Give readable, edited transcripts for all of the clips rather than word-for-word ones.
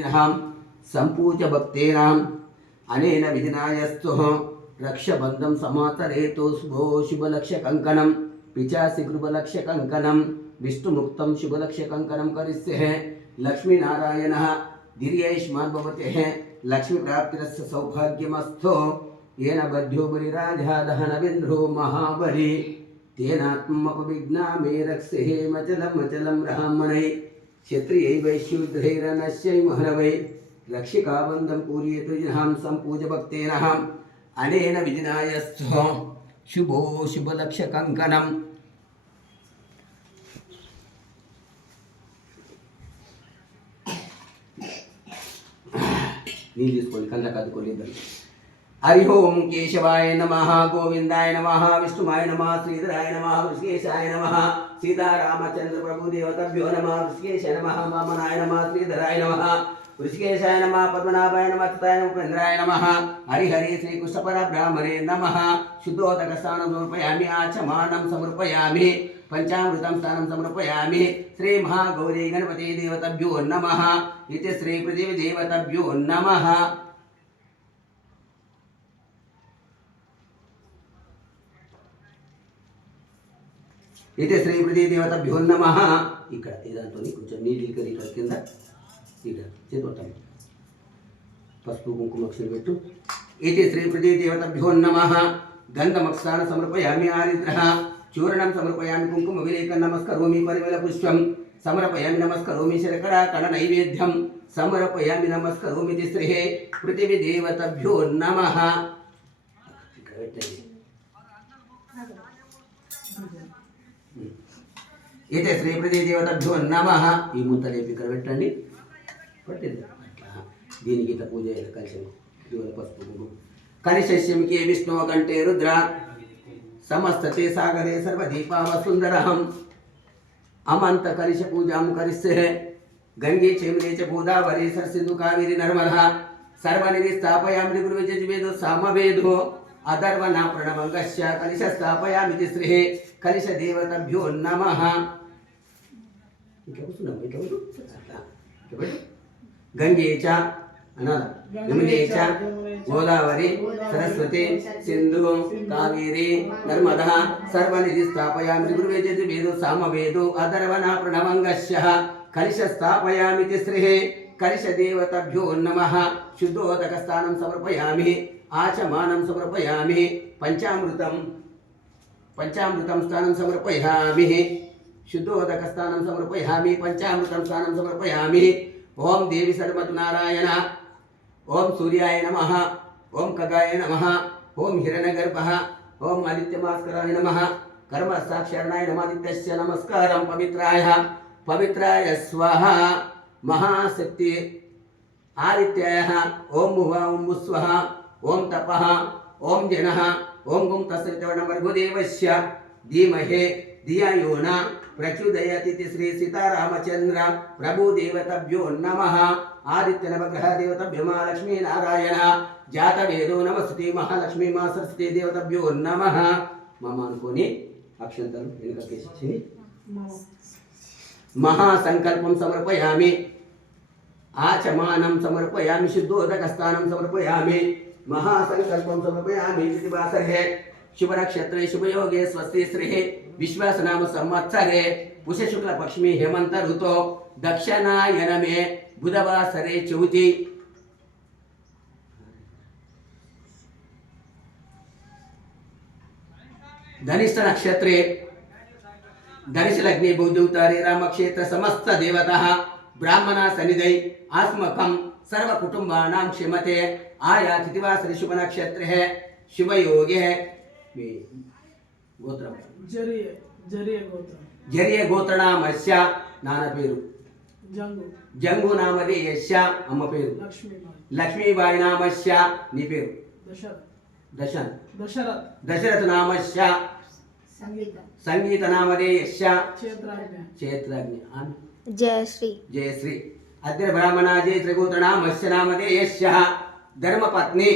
संपूज्य भक्तेनाम् अनेन विधिनायस्तु रक्षबन्धं समातरेतो शुभो शुभलक्ष्यकङ्कणं पिचासि गृहलक्ष्यकङ्कणं विष्णुमुक्तं शुभलक्ष्यकङ्कणं करिष्ये लक्ष्मीनारायणः दीर्घायुष्मान् भवतेः लक्ष्मीप्राप्तिरस्य सौभाग्यमस्तु येन बध्यो बलिराजः दहनवेन्द्रो महाबली तेनात्मपविघ्नामे रक्षेः मचलं ब्राह्मणै क्षत्रियै वैश्यूद्रैरनश्यै महनवै रक्षिकाबन्धं पूरयतु जनां सम्पूज्य भक्तेनः अनेन विधिनायस्तु शुभो शुभलक्ष्यकङ्कणं नील తీసుకోండి కళ్ళకు అద్దుకోలేదండి हरि ओम केशवाय नमः गोविंदाय नमः विष्णुवाय नमः श्रीधराय नमः ऋषिकेशाय नमः सीतारामचंद्र प्रभु देवताभ्यो नमः ऋषिकेशाय नमः वामनाय नमः श्रीधराय नमः ऋषिकेशाय नमः पद्मनाभाय नमः तथाय उपेन्द्राय नमः हरि हरि श्री कृष्ण परब्रह्मणे नमः शुद्धोदक स्नानं समर्पयामि आचमानं समर्पयामि पंचामृतं स्नानं समर्पयामि श्री महागौरी गणपति देवताभ्यो नमः इति श्री पृथ्वी देवताभ्यो नमः इथे श्री प्रति देवताभ्यो नमः ఇక్కడ ఇదంతోని కొంచెం నీటికి ఇక్కడ కింద ఇక్కడ చేతొట్టం పసుపు కుంకుమ అక్షరం పెట్టు इथे श्री प्रति देवताभ्यो नमः गंधमक्षान समर्पयामि आरिद्रः चूर्णं समर्पयामि कुंकुम विलेकं नमस्करोमि परिमल पुष्पं समर्पयामि नमस्करोमि शर्करा कण नैवेद्यं समर्पयामि नमस्करोमि श्री पृथ्वी देवताभ्यो नमः इथे श्री प्रति देवताभ्यो नमः ఈ ముద్ద లేపి ఇక్కడ పెట్టండి పట్టింది అట్లా దీనికి ఇట్లా పూజ చేయాలి కలిసి ఇవాళ పసుపు కలిశస్యంకి విష్ణు కంటే రుద్ర సమస్తతే సాగరే సర్వదీపావ సుందరహం అమంత కలిశ పూజాం కరిస్తే గంగే చైమనే చ గోదావరి సరస్వతి కావేరి నర్మదా సర్వనిధి స్థాపయామి గురువేదో సామవేదో अधर्वना प्रणवंगस्य कलिश स्थापयामि श्री कलिश देवताभ्यो नमः गंगे च यमुने च गोदावरी सरस्वती सिंधु कावेरी नर्मदा सर्वनिधि स्थापयामि गुरुवेदो सामवेदो अधर्वना प्रणवंगस्य कलिश स्थापयामि श्री कलिश देवताभ्यो नमः शुद्धोदक स्थानं समर्पयामि आचमानं समर्पयामि पंचामृतं स्थानं समर्पयामि शुद्धोदक स्थानं समर्पयामि पंचामृतं स्थानं समर्पयामि ओम देवी सर्वनारायण ओम सूर्याय नमः ओम खगाय नमः ओम हिरण्यगर्भः ओम आदित्यभास्कराय नमः कर्म साक्षारणाय नमः आदित्यस्य नमस्कारं पवित्राय स्वाहा महाशक्ति आदित्याय ओम भुवा ओम भुस्वः ओम तपः ओम जनः ओम गुं तस्वर्णवर्गुदेवस्य धीमहि धिया यो न प्रचोदयात् इति श्री सीतारामचंद्र प्रभु देवताभ्यो नमः आदित्य नवग्रह देवताभ्यो महालक्ष्मी नारायण जातवेदो नमस्ते महालक्ष्मी मा सरस्वती देवताभ्यो नमः मम अनुकोनि अक्षंतरं वेनुककेशि महासंकल्पं समर्पयामि आचमानं समर्पयामि शुद्धोदकस्थानं समर्पयामि महासंकल्पं समर्पयामि दिवासरे शुभ नक्षत्रे शुभ योगे स्वस्ति श्री विश्वासनाम संवत्सरे पुष शुक्ल पक्षमी हेमंत ऋतो दक्षिणायन में बुधवासरे चौथी धनिष्ठ नक्षत्रे धनिष्ठ लग्ने बौद्धवतारे रामक्षेत्र समस्त देवता ब्राह्मणा सनिधै आस्मकं सर्व कुटुंबानां क्षमते आया तिथिवासरे शुभ नक्षत्र है शुभ योगे है गोत्र जरिय गोत्र नामस्य नाना पेरु जंगु नामधेयस्य अम्म पेरु लक्ष्मीबाई नामस्य नी पेरु दशरथ नामस्य संगीत नामधेयस्य क्षेत्रज्ञ जयश्री अद्य ब्राह्मणा जय त्रिगोत्र नामस्य नामधेयस्य धर्मपत्नी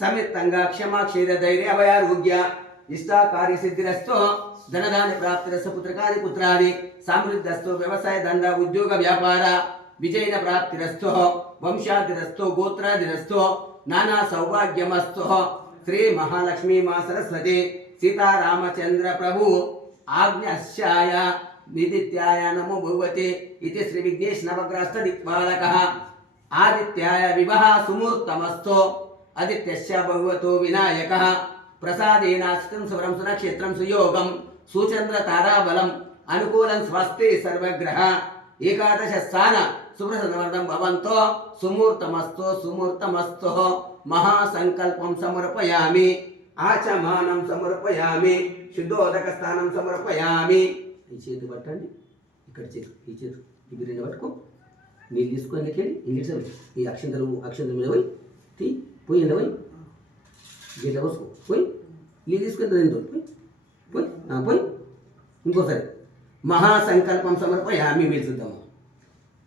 समितंगा क्षमा क्षेत्र धैर्य अभयारोग्य इष्टा कार्य सिद्धिरस्तो धनधान्य प्राप्तिरस्त पुत्रकादि पुत्रादि समृद्धस्तो व्यवसाय धंधा उद्योग व्यापार విజయన ప్రాప్తిరస్తు వంశాదిరస్తు గోత్రాదిరస్తు నానా సౌభాగ్యమస్తు శ్రీ మహాలక్ష్మీ మా సరస్వతి సీతారామచంద్ర ప్రభు ఆజ్ఞాస్యాయ నిదిత్యాయ నమో భగవతే ఇది శ్రీ విఘ్నేశ్ నవగ్రహస్థ దిక్పాలకః ఆదిత్యాయ వివాహ సుమూర్తమస్తు ఆదిత్యస్య భగవతో వినాయకః ప్రసాదేనాస్తం సువరం సునక్షత్రం సుయోగం సుచంద్ర తారాబలం అనుకూలం స్వస్తి సర్వగ్రహ ఏకాదశ స్థాన సుప్రసన్నవర్ధం భవంతో సుమూర్తమస్తు సుమూర్తమస్తు మహాసంకల్పం సమర్పయామి ఆచమానం సమర్పయామి శుద్ధోదక స్థానం సమర్పయామి. ఈ చేతి పట్టండి, ఇక్కడ చేతి, ఈ చేతి, ఇవి రెండు పట్టుకో, నీళ్ళు తీసుకొని వెళ్ళి ఇంగ్లీష్ ఈ అక్షంతలు మీద పోయి తీ పోయింది పోయి గీత పోసుకో పోయి నీళ్ళు తీసుకొని రెండు పోయి పోయి పోయి ఇంకోసారి మహాసంకల్పం సమర్పయామి. మీరు చూద్దాము.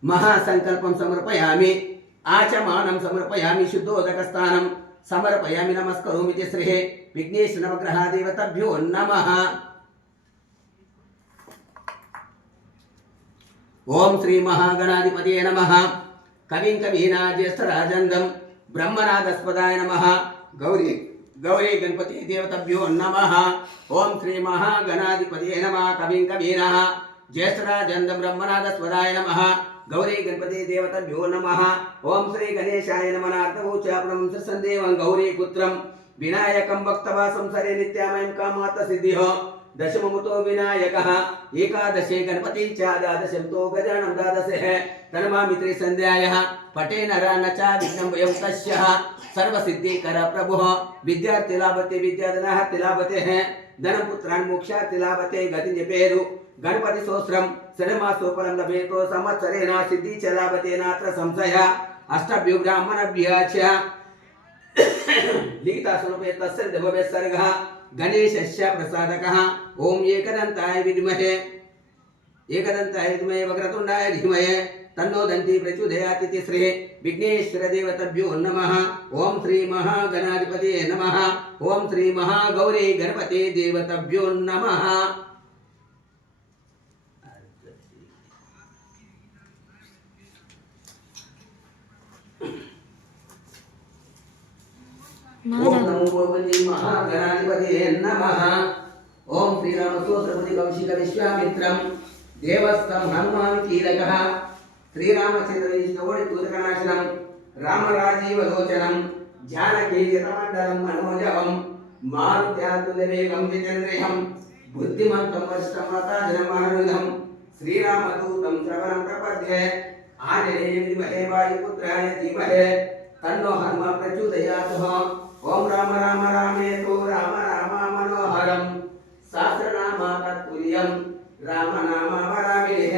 మహాసంకల్పం సమర్పయామి ఆచమానం సమర్పయామి శుద్ధోదక స్థానం సమర్పయామి నమస్కరోమి శ్రీ విఘ్నేశ నవగ్రహ దేవతభ్యో నమః. ఓం శ్రీ మహాగణాధిపతయే నమః. కవిం కవీనాజ్యేష్ఠరాజందం బ్రహ్మనాథస్పదాయ నమః. గౌరీ గౌరీ గణపతి దేవతభ్యో నమః. ఓం శ్రీ మహాగణాధిపతయే నమః. కవిం కవీనాః జ్యేష్ఠరాజందం బ్రహ్మనాథస్పదాయ నమః. గౌరీ గణపతి దేవతభ్యో నమః. ఓం శ్రీ గణేశాయ నమః. అర్థభూచాపణం సందేవం గౌరీ పుత్రం వినాయకం భక్తవాసం సరే నిత్యామయం కామాత సిద్ధిః. దశమముతో వినాయకః ఏకాదశే గణపతి చ ద్వాదశంతో గజానం ద్వాదశః తనమామి త్రిసంధ్యాయః పఠే నర చ విఘ్నం వయం తస్యః సర్వసిద్ధికర ప్రభుః. విద్యార్థి లాభతే విద్యాధనః తిలాభతే ధనం పుత్రాన్ మోక్షార్థి లాభతే గతి జపేరు గణపతి సోస్రం శరమాసోపరం లభేతో సంవత్సరేణ సిద్ధి చ లాభతే నాత్ర సంశయ. అష్టభ్యో బ్రాహ్మణభ్య చ లిఖితాసనోపే తస్య దేవవే సర్గః గణేశస్య ప్రసాదకః. ఓం ఏకదంతాయ విద్మహే వక్రతుండాయ ధీమహి తన్నో దంతి ప్రచోదయాతి. శ్రీ విఘ్నేశ్వర దేవతభ్యో నమః. ఓం శ్రీ మహాగణాధిపతయే నమః. ఓం శ్రీ మహాగౌరీ గణపతే దేవతభ్యో నమః. ఓం నమో భగవతే మహాగణాధిపతయే నమః. ఓం శ్రీరామస్తోత్రపతి కౌశిక విశ్వామిత్రం దేవస్థం హనుమాన్ కీలకః శ్రీరామచంద్రదేశోడి పూతకనాశనం రామరాజీవలోచనం జానకీయతమండలం మనోజవం మారుత్యాతులవేగం జితేంద్రియం బుద్ధిమంతం వరిష్టమతాజనం మహరుధం శ్రీరామదూతం శ్రవణం ప్రపద్యే ఆంజనేయ విద్మహే వాయుపుత్రాయ ధీమహి తన్నో హనుమ ప్రచోదయాత్. ఓం రామ రామ రామేతో రామ రామ మనోహరం సహస్రనామ తత్తుల్యం రామ నామ వరామిలిః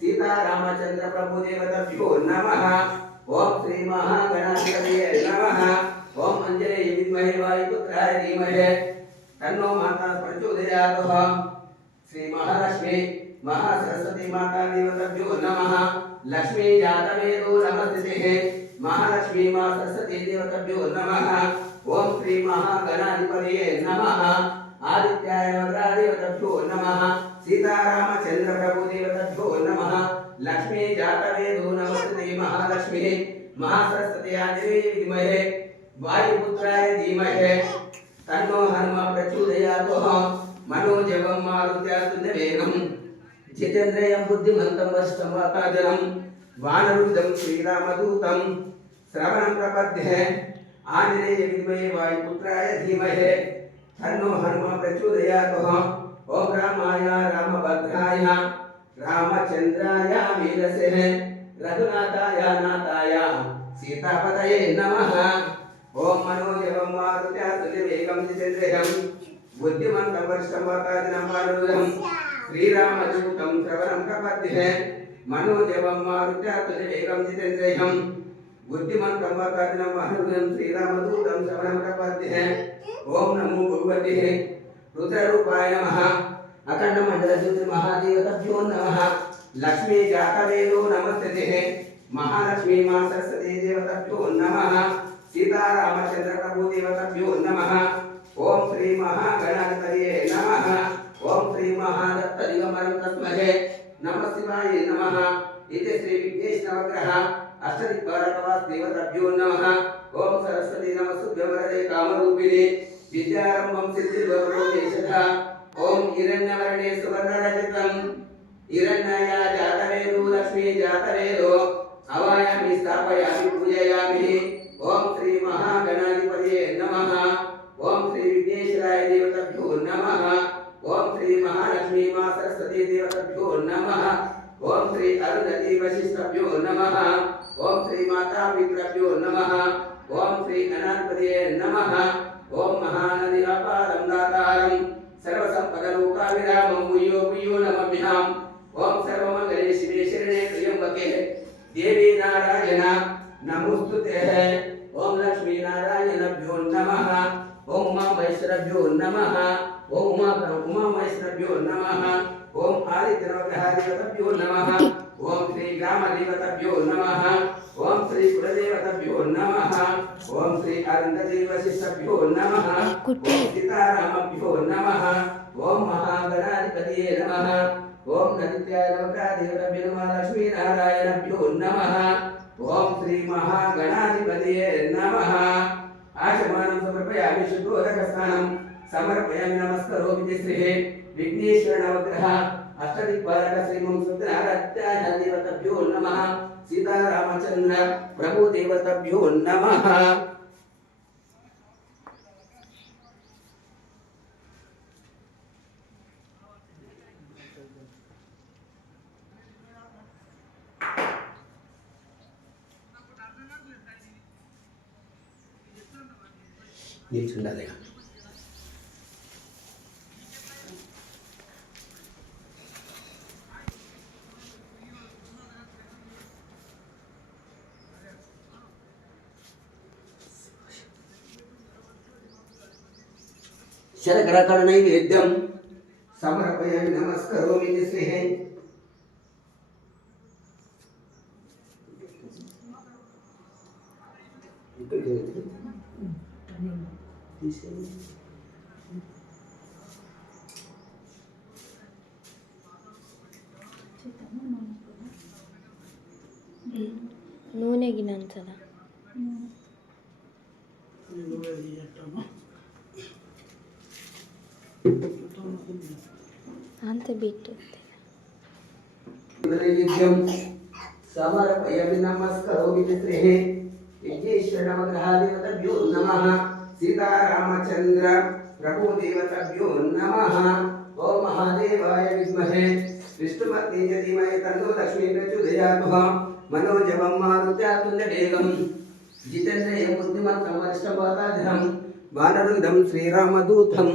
సీతారామచంద్ర ప్రభు దేవతభ్యో నమః. ఓం శ్రీ మహాగణాధిపతయే నమః. ఓం అంజనేయ విద్మహే వాయుపుత్రాయ ధీమహి తన్నో మాతా ప్రచోదయాత్. శ్రీ మహాలక్ష్మి మహాసరస్వతి మాతా దేవతభ్యో నమః. లక్ష్మీ జాతవేదో నమస్తేః మహాలక్ష్మీ మా సరస్వతి దేవతభ్యో నమః. ఓం శ్రీ మహాగణాధిపతయే నమః. ఆదిత్యాయ నవగ్రహ దేవతభ్యో నమః. సీతారామచంద్ర ప్రభు దేవతభ్యో నమః. లక్ష్మీ జాతవేదో నమస్తే మహాలక్ష్మి మహాసరస్వతి ఆంజనేయ విద్మహే వాయుపుత్రాయ ధీమహి తన్నో హనుమ ప్రచోదయాత్. మనోజవం మారుత్యాతుల్యవేగం జితేంద్రియం బుద్ధిమంతం వరిష్టం వాతాజనం వానరుద్ధం శ్రీరామదూతం శ్రవణం ప్రపద్యే ఆంజనేయ విద్మహే వాయుపుత్రాయ ధీమహి తన్నో హనుమ ప్రచోదయాత్. ఓం రామాయ రామభద్రాయ రామచంద్రాయ మీనసే రఘునాథాయ నాథాయ సీతాపతయే నమః. ఓం మనోజవం మారుత్యాతుల్యవేగం జితేంద్రియం బుద్ధిమంతం వరిష్టం వాతాజనం వానరుద్ధం శ్రీరామదూతం శ్రవణం ప్రపద్యే మనోజవం మారుత్యాతుల్యవేగం జితేంద్రియం బుద్ధిమంతం వాతాజనం వానరుద్ధం శ్రీరామదూతం శ్రవణం ప్రపద్యే. ఓం నమో భగవతే రుద్రరూపాయ నమః. అఖండ మండల జ్యోతి మహాదేవతభ్యో నమః. లక్ష్మీ జాతవేదో నమస్తేః మహాలక్ష్మీ మా సరస్వతి దేవతభ్యో నమః. సీతారామచంద్ర ప్రభు దేవతభ్యో నమః. ఓం శ్రీ మహాగణాధిపతయే నమః. ఓం శ్రీ మహాదత్త దిగంబరం తస్మహే నమః శివాయ నమః. इति श्री विघ्नेश नवग्रह अष्टदिक्पालकवास देवताभ्यो नमः। ओम सरस्वती नमस्तुभ्यं वरदे कामरूपिणे विद्यारंभं सिद्धिर्भवरोदेशतः। ओम हिरण्यवर्णे सुवर्णरजतं हिरण्यया जातवेदो लक्ष्मी जातवेदो अवायामि स्थापयामि पूजयामि। ओम श्री महागणाधिपतये नमः। ओम श्री विघ्नेश्वराय देवताभ्यो नमः। ओम श्री महालक्ष्मी मां सरस्वती देवताभ्यो नमः। ओम श्री अरुंधति वशिष्ठभ्यो नमः। ओम श्री माता पितृभ्यो नमः। ओम श्री गणाधिपतये नमः। ओम महानदी अपारं दातारं सर्वसंपदलोकाविरामं मुयो मुयो नमम्यहम्। ओम सर्वमंगले शिवे शरणे त्र्यंबके देवी नारायण नमोस्तुते। ओम लक्ष्मी नारायणभ्यो नमः। ओम उमा महेश्वरभ्यो नमः। ओम उमा महेश्वरभ्यो नमः। ओम आदित्य नवग्रह देवताभ्यो नमः। ओम श्री ग्राम देवताभ्यो नमः। ओम श्री कुलदेवताभ्यो नमः। ओम श्री अरुंधति वशिष्ठभ्यो नमः। ओम सीतारामभ्यो नमः। ओम महागणाधिपतये नमः। ओम नदित्याय नवग्रह देवताभ्यो नमः। लक्ष्मी नारायणभ्यो नमः। ओम श्री महागणाधिपतये नमः। आचमनं समर्पयामि शुद्धोदकस्नानं समर्पयामि नमस्करोमि श्री विघ्नेश्वर नवग्रह अष्टदिक्पालक श्रीमं सत्यनारायण देवताभ्यो नमः। सीतारामचंद्र प्रभु देवताभ्यो नमः। నిల్చుండాలిగా శరకరకర నైవేద్యం సమర్పయామి నమస్కరోమి శ్రీ నూనె గినంచదా అంత బిట్టు नैवेद्यं समर्पयामि नमस्करोमि శ్రీ विघ्नेश्वर नवग्रह देवताभ्यो नमः। सीतारामचंद्र प्रभु देवताभ्यो नमः। ओम महादेवाय विद्महे विष्णुपत्नी च धीमहि तन्नो लक्ष्मी प्रचोदयात्। मनोजवं मारुत्यातुल्यवेगं जितेन्द्रियं बुद्धिमन्तं वरिष्ठं वाताधिरं वानरयुधं श्रीरामदूतं।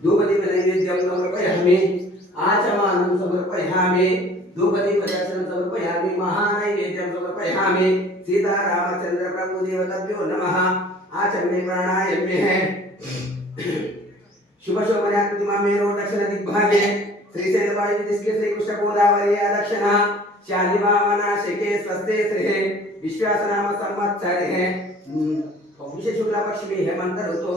धूपदीप नैवेद्यं समर्पयामि। आचमनं समर्पयामि। धूपदीप दर्शनं समर्पयामि। महानैवेद्यं समर्पयामि। सीतारामचंद्र प्रभु देवताभ्यो नमः। आचम्ये प्राणायाम्ये शुभ शोभनाकृतिमा मेरो दक्षिण दिग्भागे श्रीशैलवायु दिस्के श्रीकृष्ण गोदावरी दक्षिण शालिवामनाशिके स्वस्ते श्री विश्वासनाम संवत्सरे पुष्य शुक्ल पक्षी हेमंत ऋतु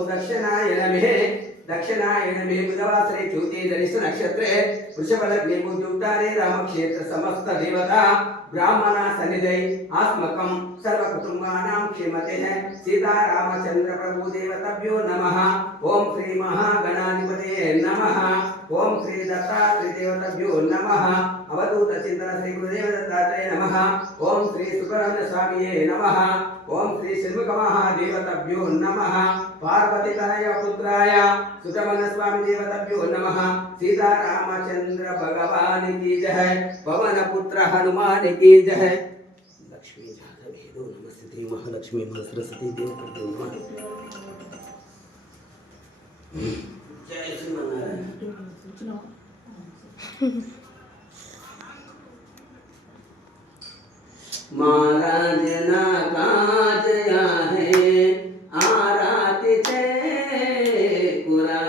दक्षिणायन में बुधवासरे ज्योति धनिष्ठ नक्षत्रे वृषभ लग्ने बुद्धुक्तारे रामक्षेत्र समस्त देवता ब्राह्मण सन्निधि आस्मकं सर्व कुटुंबानां क्षेमते है। सीता रामचंद्र प्रभु देवताभ्यो नमः। ओम श्री महागणाधिपतये नमः। ओम श्री दत्तात्रेय देवताभ्यो नमः। अवधूत चिंतन श्री गुरुदेव दत्तात्रेय नमः। ओम श्री सुब्रह्मण्य स्वामिये नमः। ओम श्री षण्मुख महादेवताभ्यो नमः। पार्वती तनय पुत्राय सुब्रह्मण्य स्वामी देवताभ्यो नमः। सीता रामचंद्र भगवान की जय। पवन पुत्र हनुमान की जय। लक्ष्मी जातवेदो नमस्ते महालक्ष्मी सरस्वती देवताभ्यो नमः। जय श्रीमन्नारायण। महाराज ना काजया है आराती चे पुरा।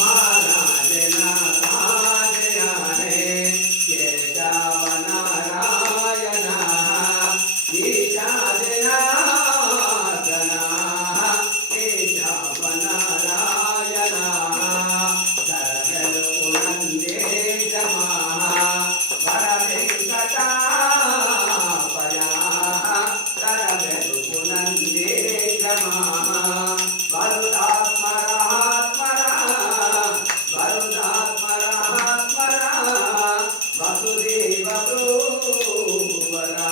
महाराज ना काजया है केशव नारायण ईशाज नारायण केशव नारायण वधूवरा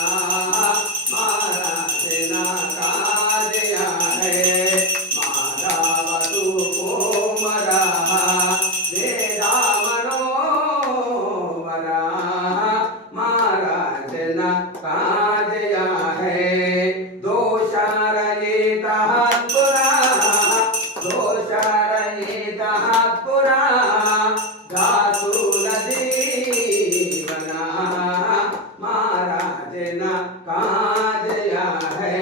महाराज ना काजया है माला वधू कोमरा वेदा मनोवरा महाराज ना काजया है दोषारयितः पुरा दोषारयितः पुरा महाराज ना काजया है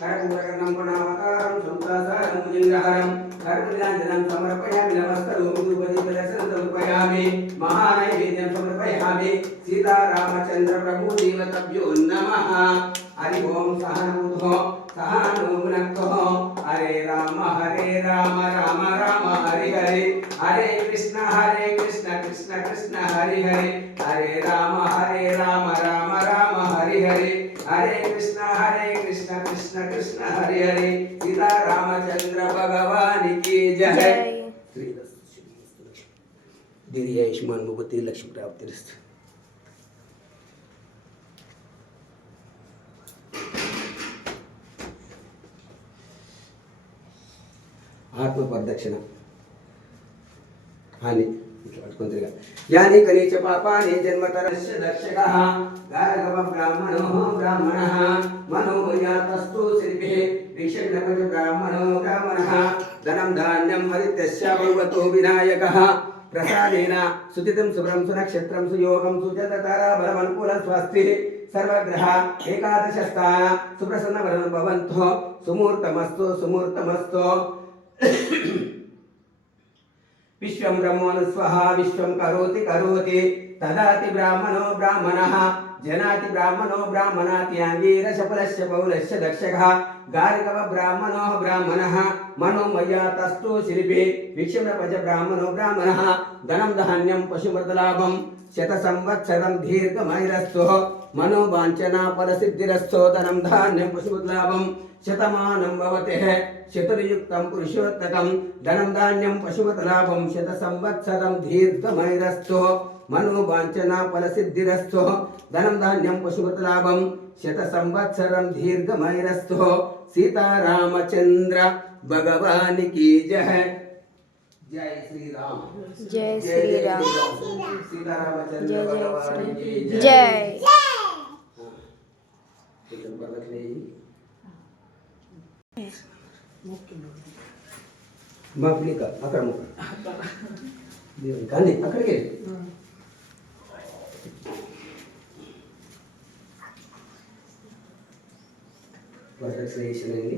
करकुंडकर्णं गुणावतारं संसारं मुनिग्रहणं कर्मनिरञ्जनं समर्पयामि नमस्तरूपदीपदर्शनं समर्पयामि महानैवेद्यं समर्पयामि सीतारामचन्द्र प्रभु देवताभ्यो नमः हरि ओम सहनमुद्धो सहनो भुनक्तो हरे राम राम राम हरे हरे हरे कृष्ण कृष्ण कृष्ण हरे हरे हरे राम राम राम हरे हरे हरे कृष्ण कृष्ण कृष्ण हरे हरे सीता रामचंद्र भगवान की जय श्री दीर्घ आयुष्मान भवति लक्ष्मी प्राप्तिरस्तु आत्म प्रदक्षिण हानि यानी कनीच पापानि जन्मतरस्य दर्शकः गार्गव ब्राह्मणः मनो यातस्तु शिल्पे भिक्षुणपज ब्राह्मणः धनं धान्यं हरितस्य भगवतो विनायकः प्रसादेन सुतितं शुभ्रं सुनक्षत्रं सुयोगं सुजततारा बलमनुकूलं स्वस्तिः सर्वग्रह एकादश स्थान सुप्रसन्नवरं भवन्तु सुमूर्तमस्तु विश्वं ब्रह्मणस्वः विश्वं करोति तदाति ब्राह्मणो ब्राह्मणः जनाति ब्राह्मणो ब्राह्मणाति अंगीरशफलस्य पौलस्य दक्षकः गार्गव ब्राह्मणः मनोमय्यातस्थो शिल्पे भिक्षुणपज ब्राह्मणो ब्राह्मणः धनं धान्यं पशुमृतलाभं शतसंवत्सरं दीर्घमायुरस्तु मनोवाञ्छना फलसिद्धिरस्तु धनं धान्यं पशुमृतलाभं शतमानं भवते शतुर्युक्तं पुरुषोत्तकं धनं धान्यं पशुमृतलाभं शतसंवत्सरं दीर्घमायुरस्तु मनोवाञ्छना फलसिद्धिरस्तु धनं धान्यं पशुमृतलाभं शतसंवत्सरं दीर्घमायुरस्तु सीतारामचंद्र भगवान की जय जय श्री राम जय श्री राम सीतारामचंद्र जय भगवान की जय మాపులిక అక్కడ కానీ అక్కడికి వరదక్షిణ వేసినండి